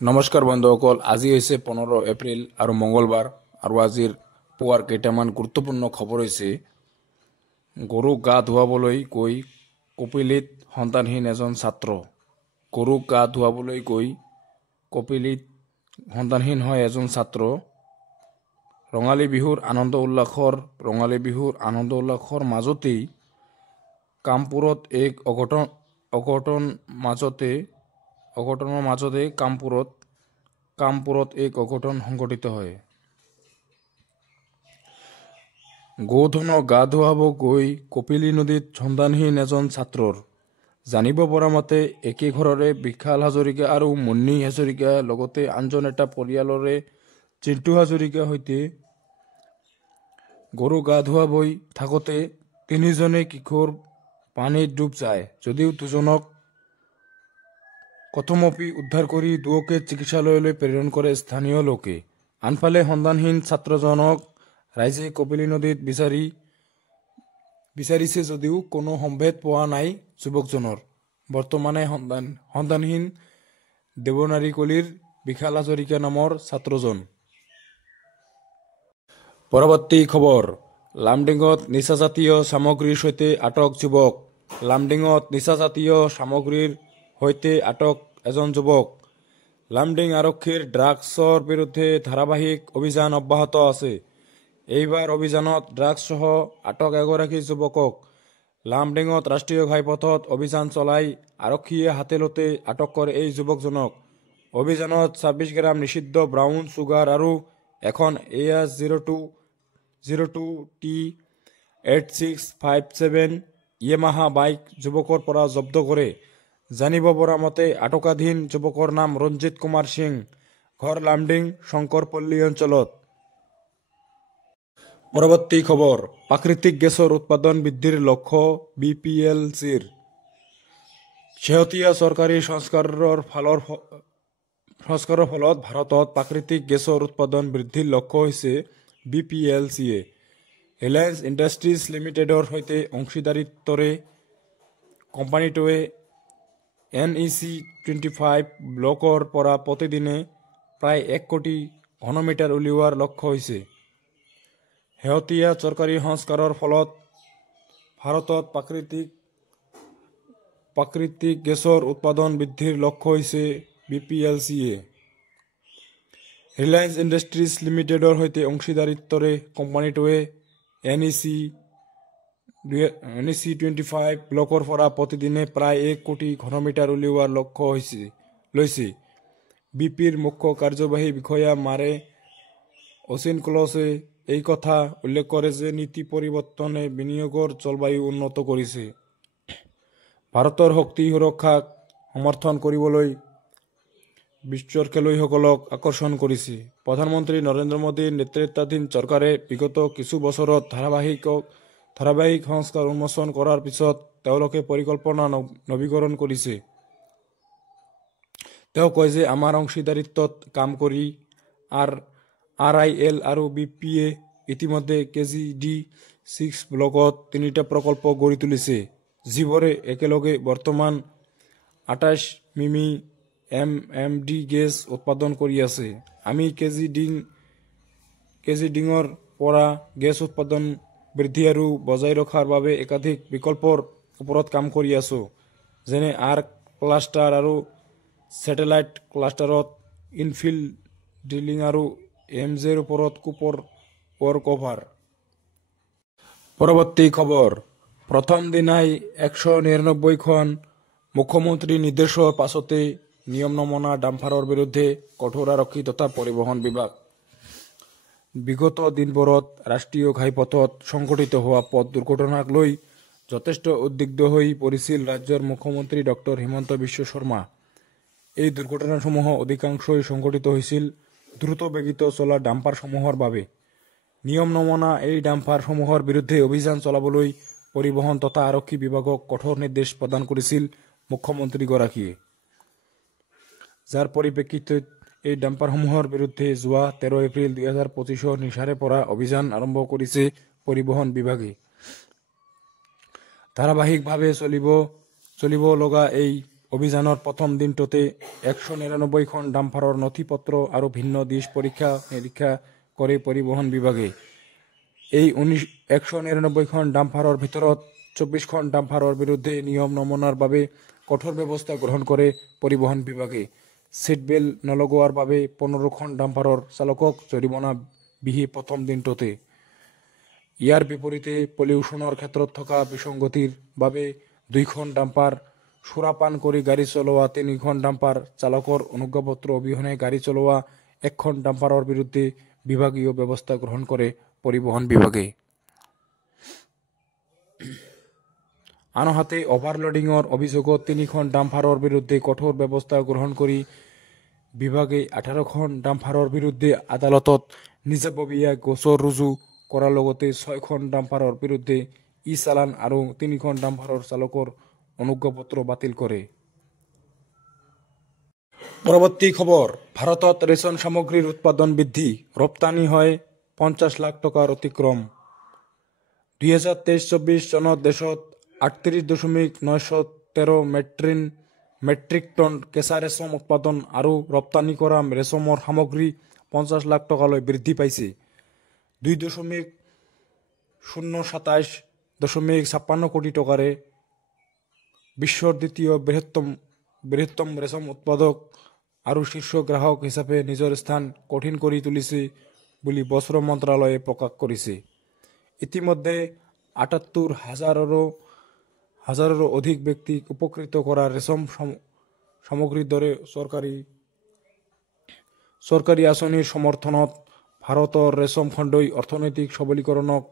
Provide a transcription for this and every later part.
নমস্কাৰ বন্ধুসকল, আজি হৈছে 15 এপ্ৰিল আৰু মঙলবাৰ আৰু আজিৰ পুৱাৰ কেইটামান গুৰুত্বপূৰ্ণ খবৰ হৈছে গৰুক গা ধুৱাবলৈ গৈ কপিলিত সন্তানহীন এজন ছাত্ৰ। গৰুক গা ধুৱাবলৈ গৈ কপিলিত সন্তানহীন হয় এজন ছাত্ৰ। ৰঙালী বিহুৰ আনন্দ উল্লাসৰ মাজতেই কামপুৰত এক অঘটনৰ মাজতে কামপুৰত এক অঘটন সংঘটিত হয়। গৌধনক গা ধুৱাব গৈ কপিলী নদীত সন্তানহীন এজন ছাত্ৰৰ। জানিব পৰা মতে একে ঘৰৰে বিশাল হাজৰিকা আৰু মুন্নী হাজৰিকা লগতে আনজন এটা পৰিয়ালৰে চিন্টু হাজৰিকাৰ সৈতে গৰু গা ধুৱাবই থাকোঁতে তিনিজনে কিশোৰ পানীত ডুব যায়। যদিও দুজনক কথমপি উদ্ধাৰ কৰি দুয়োকে চিকিৎসালয়লৈ প্ৰেৰণ কৰে স্থানীয় লোকে। আনফালে সন্তানহীন ছাত্ৰজনক ৰাইজে কপিলী নদীত বিচাৰিছে যদিও কোনো সম্ভেদ পোৱা নাই যুৱকজনৰ। বৰ্তমানে সন্তানহীন দেৱনাৰীকলিৰ বিশাল হাজৰিকা নামৰ ছাত্ৰজন। পৰৱৰ্তী খবৰ, লামডিঙত নিচাজাতীয় সামগ্ৰীৰ সৈতে আটক যুৱক। লামডিঙত নিচাজাতীয় সামগ্ৰীৰ সৈতে আটক এজন যুৱক। লামডিং আৰক্ষীৰ ড্ৰাগছৰ বিৰুদ্ধে ধাৰাবাহিক অভিযান অব্যাহত আছে। এইবাৰ অভিযানত ড্ৰাগছসহ আটক এগৰাকী যুৱকক। লামডিঙত ৰাষ্ট্ৰীয় ঘাইপথত অভিযান চলাই আৰক্ষীয়ে হাতেলতে আটক কৰে এই যুৱকজনক। অভিযানত 26 গ্ৰাম নিষিদ্ধ ব্ৰাউন চুগাৰ আৰু এখন AS02T8657 য়ামাহা বাইক যুৱকৰ পৰা জব্দ কৰে। জানিব পৰা মতে আটকাধীন যুৱকৰ নাম ৰঞ্জিত কুমাৰ সিং, ঘৰ লামডিং শংকৰপল্লী অঞ্চলত। পৰৱৰ্তী খবৰ, প্ৰাকৃতিক গেছৰ উৎপাদন বৃদ্ধিৰ লক্ষ্য BPLCৰ। শেহতীয়া চৰকাৰী সংস্কাৰৰ ফলত ভাৰতত প্ৰাকৃতিক গেছৰ উৎপাদন বৃদ্ধিৰ লক্ষ্য হৈছে BPLCয়ে। ৰিলায়েন্স ইণ্ডাষ্ট্ৰীজ লিমিটেডৰ সৈতে অংশীদাৰিত্বৰে কোম্পানীটোৱে NEC 25 ব্লকৰ পৰা প্ৰতিদিনে প্ৰায় 1 কোটি ঘনমিটাৰ উলিওৱাৰ লক্ষ্য হৈছে। শেহতীয়া চৰকাৰী সংস্কাৰৰ ফলত ভাৰতত প্ৰাকৃতিক গেছৰ উৎপাদন বৃদ্ধিৰ লক্ষ্য হৈছে BPLCয়ে। ৰিলায়েন্স ইণ্ডাষ্ট্ৰীজ লিমিটেডৰ সৈতে অংশীদাৰিত্বৰে কোম্পানীটোৱে NEC 25 ব্লকৰ পৰা প্ৰতিদিনে প্ৰায় 1 কোটি ঘনমিটাৰ উলিওৱাৰ লক্ষ্য লৈছে। BPৰ মুখ্য কাৰ্যবাহী বিষয়া মাৰে অচিনক্লছে এই কথা উল্লেখ কৰে যে নীতি পৰিৱৰ্তনে বিনিয়োগৰ জলবায়ু উন্নত কৰিছে। ভাৰতৰ শক্তি সুৰক্ষাক সমৰ্থন কৰিবলৈ বিশ্বৰ খেলুৱৈসকলক আকৰ্ষণ কৰিছে। প্ৰধানমন্ত্ৰী নৰেন্দ্ৰ মোদীৰ নেতৃত্বাধীন চৰকাৰে বিগত কিছু বছৰত ধাৰাবাহিক সংস্কাৰ উন্মোচন কৰাৰ পিছত তেওঁলোকে পৰিকল্পনা নৱীকৰণ কৰিছে। তেওঁ কয় যে আমাৰ অংশীদাৰিত্বত কাম কৰি RIL আৰু BPয়ে ইতিমধ্যে KG-D6 ব্লকত 3টা প্ৰকল্প গঢ়ি তুলিছে, যিবোৰে একেলগে বৰ্তমান 28 মিমি MMD গেছ উৎপাদন কৰি আছে। আমি কেজিডিঙৰ পৰা গেছ উৎপাদন বৃদ্ধি আৰু বজাই ৰখাৰ বাবে একাধিক বিকল্পৰ ওপৰত কাম কৰি আছো, যেনে আৰ্ক ক্লাষ্টাৰ আৰু ছেটেলাইট ক্লাষ্টাৰত ইনফিল ড্ৰিলিং আৰু MJৰ ওপৰত কোপৰ ৱৰ্কঅভাৰ। পৰৱৰ্তী খবৰ, প্ৰথম দিনাই 199খন মুখ্যমন্ত্ৰী নিৰ্দেশৰ পাছতে নিয়ম নমনা ডাম্পাৰৰ বিৰুদ্ধে কঠোৰ আৰক্ষী তথা পৰিবহণ বিভাগ। বিগত দিনবোৰত ৰাষ্ট্ৰীয় ঘাইপথত সংঘটিত হোৱা পথ দুৰ্ঘটনাক লৈ যথেষ্ট উদ্বিগ্ন হৈ পৰিছিল ৰাজ্যৰ মুখ্যমন্ত্ৰী ডক্টৰ হিমন্ত বিশ্ব শৰ্মা। এই দুৰ্ঘটনাসমূহ অধিকাংশই সংঘটিত হৈছিল দ্ৰুতবেগীত চলা ডাম্পাৰসমূহৰ বাবে। নিয়ম নমনা এই ডাম্পাৰসমূহৰ বিৰুদ্ধে অভিযান চলাবলৈ পৰিবহণ তথা আৰক্ষী বিভাগক কঠোৰ নিৰ্দেশ প্ৰদান কৰিছিল মুখ্যমন্ত্ৰীগৰাকীয়ে। যাৰ পৰিপ্ৰেক্ষিতত এই ডাম্পাৰসমূহৰ বিৰুদ্ধে যোৱা 13 এপ্ৰিল 2025 নিশাৰে পৰা অভিযান আৰম্ভ কৰিছে পৰিবহণ বিভাগে। ধাৰাবাহিকভাৱে চলিব লগা এই অভিযানৰ প্ৰথম দিনটোতে 199খন ডাম্পাৰৰ নথি-পত্ৰ আৰু ভিন্ন দিশ পৰীক্ষা নিৰীক্ষা কৰে পৰিবহণ বিভাগে। এই 199খন ডাম্পাৰৰ ভিতৰত 24খন ডাম্পাৰৰ বিৰুদ্ধে নিয়ম নমনাৰ বাবে কঠোৰ ব্যৱস্থা গ্ৰহণ কৰে পৰিবহণ বিভাগে। ছিট বেল্ট নলগোৱাৰ বাবে 15খন ডাম্পাৰৰ চালকক জৰিমনা বিহি প্ৰথম দিনটোতে। ইয়াৰ বিপৰীতে পলিউশ্যনৰ ক্ষেত্ৰত থকা বিসংগতিৰ বাবে 2খন ডাম্পাৰ, সুৰাপান কৰি গাড়ী চলোৱা 3খন ডাম্পাৰ, চালকৰ অনুজ্ঞাপত্ৰ অবিহনে গাড়ী চলোৱা 1খন ডাম্পাৰৰ বিৰুদ্ধে বিভাগীয় ব্যৱস্থা গ্ৰহণ কৰে পৰিবহণ বিভাগে। আনহাতে অভাৰলোডিঙৰ অভিযোগত 3খন ডাম্পাৰৰ বিৰুদ্ধে কঠোৰ ব্যৱস্থা গ্ৰহণ কৰি বিভাগে 18খন ডাম্পাৰৰ বিৰুদ্ধে আদালতত নিজাববীয়া গোচৰ ৰুজু কৰাৰ লগতে 6খন ডাম্পাৰৰ বিৰুদ্ধে ই-চালান আৰু 3খন ডাম্পাৰৰ চালকৰ অনুজ্ঞাপত্ৰ বাতিল কৰে। পৰৱৰ্তী খবৰ, ভাৰতত ৰেচন সামগ্ৰীৰ উৎপাদন বৃদ্ধি, ৰপ্তানি হয় 50 লাখ টকাৰ অতিক্ৰম। 2023-24 চনত দেশত 38.913 মেট্ৰিক টন কেঁচা ৰেচম উৎপাদন আৰু ৰপ্তানি কৰা ৰেচমৰ সামগ্ৰী 50 লাখ টকালৈ বৃদ্ধি পাইছে। 2.027.56 কোটি টকাৰে বিশ্বৰ দ্বিতীয় বৃহত্তম ৰেচম উৎপাদক আৰু শীৰ্ষ গ্ৰাহক হিচাপে নিজৰ স্থান কঠিন কৰি তুলিছে বুলি বস্ত্ৰ মন্ত্ৰালয়ে প্ৰকাশ কৰিছে। ইতিমধ্যে 78,000ৰো অধিক ব্যক্তিক উপকৃত কৰা ৰেচম সামগ্ৰীৰ দৰে চৰকাৰী আঁচনিৰ সমৰ্থনত ভাৰতৰ ৰেচম খণ্ডই অৰ্থনৈতিক সবলীকৰণক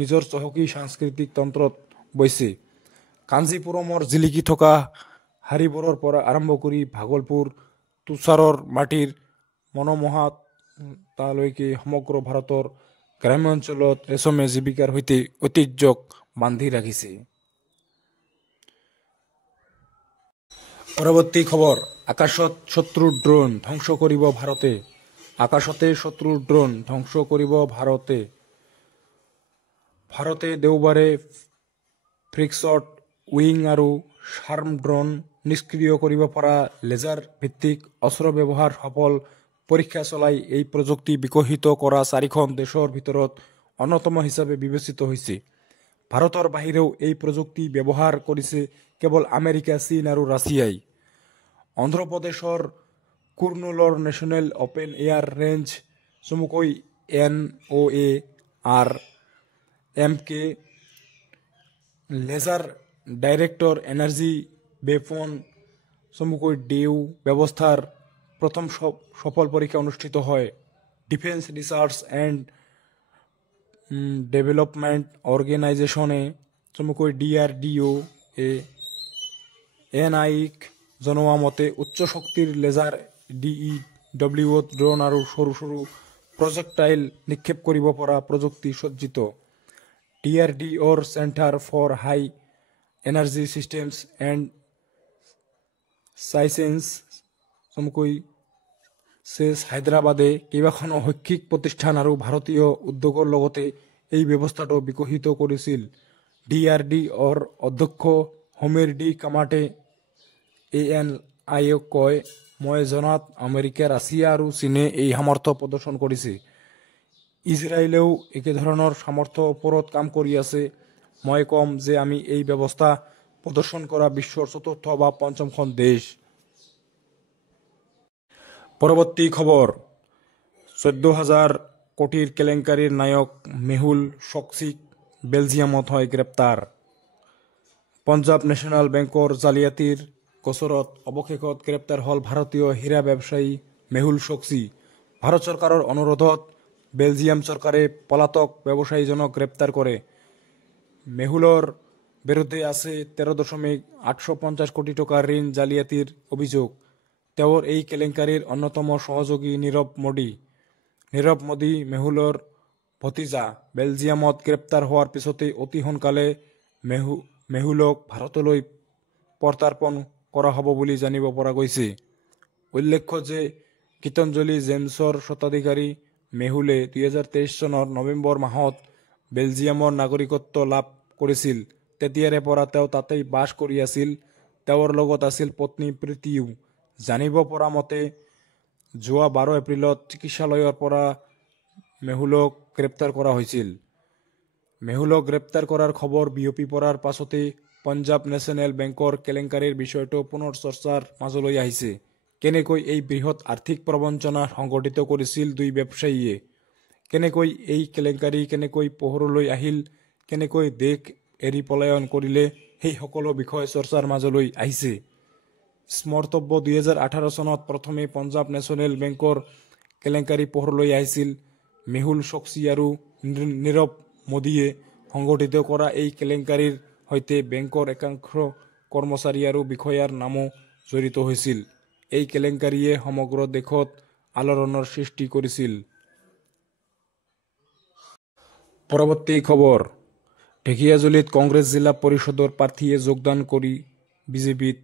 নিজৰ চহকী সাংস্কৃতিক তন্ত্ৰত বৈছে। কাঞ্জীপুৰমৰ জিলিকি থকা হাৰিবোৰৰ পৰা আৰম্ভ কৰি ভাগলপুৰ তুষাৰৰ মাটিৰ মনোমোহাতালৈকে সমগ্ৰ ভাৰতৰ গ্ৰাম্যাঞ্চলত ৰেচমে জীৱিকাৰ সৈতে ঐতিহ্যক বান্ধি ৰাখিছে। পৰৱৰ্তী খবৰ, আকাশত শত্ৰুৰ ড্ৰোন ধ্বংস কৰিব ভাৰতে। আকাশতে শত্ৰুৰ ড্ৰোন ধ্বংস কৰিব ভাৰতে। ভাৰতে দেওবাৰে ফিক্সড উইং আৰু শাৰ্ম ড্ৰোন নিষ্ক্ৰিয় কৰিব পৰা লেজাৰ ভিত্তিক অস্ত্ৰ ব্যৱহাৰ সফল পৰীক্ষা চলাই এই প্ৰযুক্তি বিকশিত কৰা 4খন দেশৰ ভিতৰত অন্যতম হিচাপে বিবেচিত হৈছে। ভাৰতৰ বাহিৰেও এই প্ৰযুক্তি ব্যৱহাৰ কৰিছে কেৱল আমেৰিকা, চীন আৰু ৰাছিয়াই। অন্ধ্ৰপ্ৰদেশৰ কুৰ্নুলৰ নেশ্যনেল অপেন এয়াৰ ৰেঞ্জ, চমুকৈ NOAR-MK laser director energy weapon, চমুকৈ DEW ব্যৱস্থাৰ প্ৰথম সফল পৰীক্ষা অনুষ্ঠিত হয়। ডিফেন্স ৰিচাৰ্চ এণ্ড ডেভেলপমেণ্ট অৰ্গেনাইজেশ্যনে, চমুকৈ DRDO NIক জনোৱা মতে উচ্চ শক্তিৰ লেজাৰ DEWত ড্ৰোন আৰু সৰু সৰু প্ৰজেক্টাইল নিক্ষেপ কৰিব পৰা প্ৰযুক্তি সজ্জিত। DRDOৰ centre for high energy systems and science, চমুকৈ চেছ, হায়দৰাবাদে কেইবাখনো শৈক্ষিক প্ৰতিষ্ঠান আৰু ভাৰতীয় উদ্যোগৰ লগতে এই ব্যৱস্থাটো বিকশিত কৰিছিল। DRDOৰ অধ্যক্ষ সমীৰ ডি কামাটে ANIক কয়, মই জনাত আমেৰিকা, ৰাছিয়া আৰু চীনে এই সামৰ্থ্য প্ৰদৰ্শন কৰিছে। ইজৰাইলেও একেধৰণৰ সামৰ্থ্যৰ ওপৰত কাম কৰি আছে। মই কম যে আমি এই ব্যৱস্থা প্ৰদৰ্শন কৰা বিশ্বৰ 4ৰ্থ বা 5খন দেশ। পৰৱৰ্তী খবৰ, 14,000 কোটিৰ কেলেংকাৰীৰ নায়ক মেহুল চক্সীক বেলজিয়ামত হয় গ্ৰেপ্তাৰ। পঞ্জাৱ নেশ্যনেল বেংকৰ জালিয়াতিৰ গোচৰত অৱশেষত গ্ৰেপ্তাৰ হ'ল ভাৰতীয় হীৰা ব্যৱসায়ী মেহুল চক্সী। ভাৰত চৰকাৰৰ অনুৰোধত বেলজিয়াম চৰকাৰে পলাতক ব্যৱসায়ীজনক গ্ৰেপ্তাৰ কৰে। মেহুলৰ বিৰুদ্ধে আছে 13.850 কোটি টকাৰ ঋণ জালিয়াতিৰ অভিযোগ। তেওঁৰ এই কেলেংকাৰীৰ অন্যতম সহযোগী নীৰৱ মোদী মেহুলৰ ভতিজা। বেলজিয়ামত গ্ৰেপ্তাৰ হোৱাৰ পিছতে অতি সোনকালে মেহুলক ভাৰতলৈ প্ৰত্যাৰ্পণ কৰা হ'ব বুলি জানিব পৰা গৈছে। উল্লেখ্য যে গীতাঞ্জলি জেমছৰ স্বত্বাধিকাৰী মেহুলে 2023 চনৰ নৱেম্বৰ মাহত বেলজিয়ামৰ নাগৰিকত্ব লাভ কৰিছিল। তেতিয়াৰে পৰা তেওঁ তাতেই বাস কৰি আছিল। তেওঁৰ লগত আছিল পত্নী প্ৰীতিও। জানিব পৰা মতে যোৱা 12 এপ্ৰিলত চিকিৎসালয়ৰ পৰা মেহুলক গ্ৰেপ্তাৰ কৰা হৈছিল। মেহুলক গ্ৰেপ্তাৰ কৰাৰ খবৰ বিয়পি পৰাৰ পাছতে পঞ্জাৱ নেশ্যনেল বেংকৰ কেলেংকাৰীৰ বিষয়টো পুনৰ চৰ্চাৰ মাজলৈ আহিছে। কেনেকৈ এই বৃহৎ আৰ্থিক প্ৰবঞ্চনা সংঘটিত কৰিছিল দুই ব্যৱসায়ীয়ে, কেনেকৈ এই কেলেংকাৰী কেনেকৈ পোহৰলৈ আহিল, কেনেকৈ দেশ এৰি পলায়ন কৰিলে, সেই সকলো বিষয় চৰ্চাৰ মাজলৈ আহিছে। স্মৰ্তব্য 2018 চনত প্ৰথমে পঞ্জাৱ নেশ্যনেল বেংকৰ কেলেংকাৰী পোহৰলৈ আহিছিল। মেহুল চক্সী আৰু নীৰৱ মোদীয়ে সংগঠিত কৰা এই কেলেংকাৰীৰ সৈতে বেংকৰ একাংশ কৰ্মচাৰী আৰু বিষয়াৰ নামো জড়িত হৈছিল। এই কেলেংকাৰীয়ে সমগ্ৰ দেশত আলোড়নৰ সৃষ্টি কৰিছিল। পৰৱৰ্তী খবৰ, ঢেকিয়াজুলিত কংগ্ৰেছ জিলা পৰিষদৰ প্ৰাৰ্থীয়ে যোগদান কৰি বিজেপিত।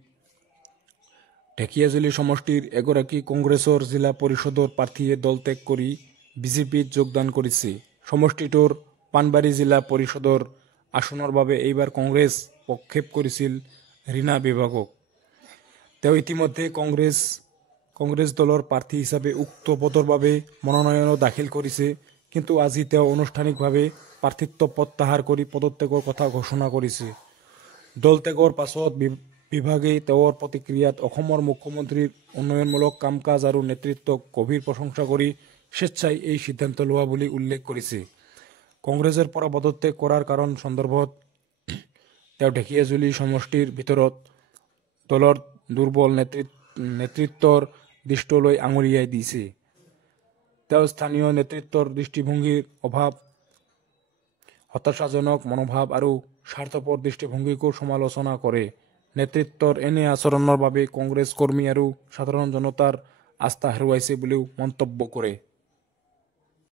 ঢেকিয়াজুলি সমষ্টিৰ এগৰাকী কংগ্ৰেছৰ জিলা পৰিষদৰ প্ৰাৰ্থীয়ে দল ত্যাগ কৰি বিজেপিত যোগদান কৰিছে। সমষ্টিটোৰ পানবাৰী জিলা পৰিষদৰ আসনৰ বাবে এইবাৰ কংগ্ৰেছ প্ৰক্ষেপ কৰিছিল ৰীনা বিভাগক। তেওঁ ইতিমধ্যে কংগ্ৰেছ দলৰ প্ৰাৰ্থী হিচাপে উক্ত পদৰ বাবে মনোনয়নো দাখিল কৰিছে। কিন্তু আজি তেওঁ আনুষ্ঠানিকভাৱে প্ৰাৰ্থিত্ব প্ৰত্যাহাৰ কৰি পদত্যাগৰ কথা ঘোষণা কৰিছে। দল ত্যাগৰ পাছত বিভাগে তেওঁৰ প্ৰতিক্ৰিয়াত অসমৰ মুখ্যমন্ত্ৰীৰ উন্নয়নমূলক কাম-কাজ আৰু নেতৃত্বক গভীৰ প্ৰশংসা কৰি স্বেচ্ছাই এই সিদ্ধান্ত লোৱা বুলি উল্লেখ কৰিছে। কংগ্ৰেছৰ পৰা পদত্যাগ কৰাৰ কাৰণ সন্দৰ্ভত তেওঁ ঢেকিয়াজুলি সমষ্টিৰ ভিতৰত দলৰ দুৰ্বল নেতৃত্বৰ দৃষ্টিলৈ আঙুলিয়াই দিছে। তেওঁ স্থানীয় নেতৃত্বৰ দৃষ্টিভংগীৰ অভাৱ, হতাশাজনক মনোভাৱ আৰু স্বাৰ্থপৰ দৃষ্টিভংগীকো সমালোচনা কৰে। নেতৃত্বৰ এনে আচৰণৰ বাবে কংগ্ৰেছ কৰ্মী আৰু সাধাৰণ জনতাৰ আস্থা হেৰুৱাইছে বুলিও মন্তব্য কৰে।